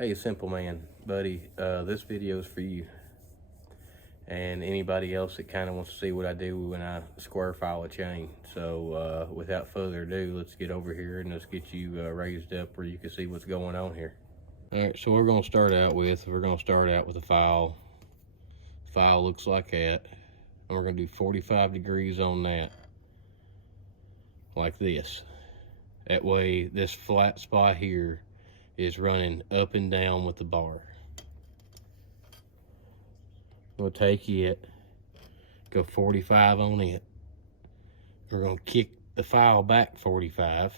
Hey, Simple Man, buddy, this video is for you and anybody else that kind of wants to see what I do when I square file a chain. So without further ado, let's get over here and let's get you raised up where you can see what's going on here. All right, so we're going to start out with a file. The file looks like that, and we're going to do 45 degrees on that, like this. That way, this flat spot here is running up and down with the bar. We'll take it, go 45 on it. We're gonna kick the file back 45.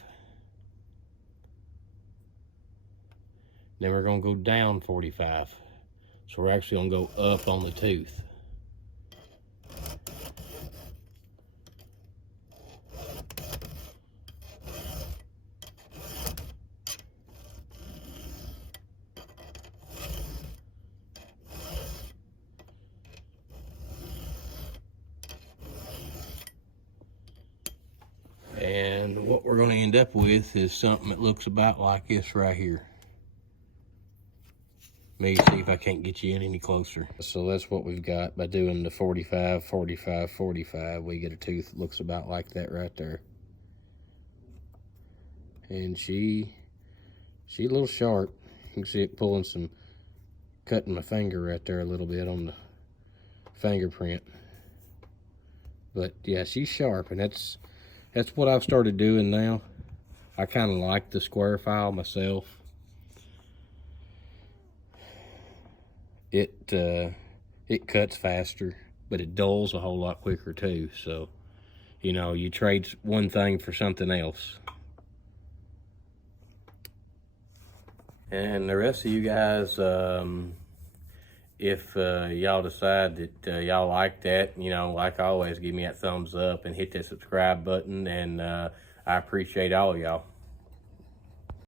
Then we're gonna go down 45. So we're actually gonna go up on the tooth. And what we're going to end up with is something that looks about like this right here. Let me see if I can't get you in any closer. So that's what we've got by doing the 45, 45, 45. We get a tooth that looks about like that right there. And she's a little sharp. You can see it cutting my finger right there a little bit on the fingerprint. But yeah, she's sharp, and that's what I've started doing now. I kind of like the square file myself. It cuts faster, but it dulls a whole lot quicker too. So, you know, you trade one thing for something else. And the rest of you guys, if y'all decide that y'all like that, you know, like always, give me that thumbs up and hit that subscribe button, and I appreciate all y'all.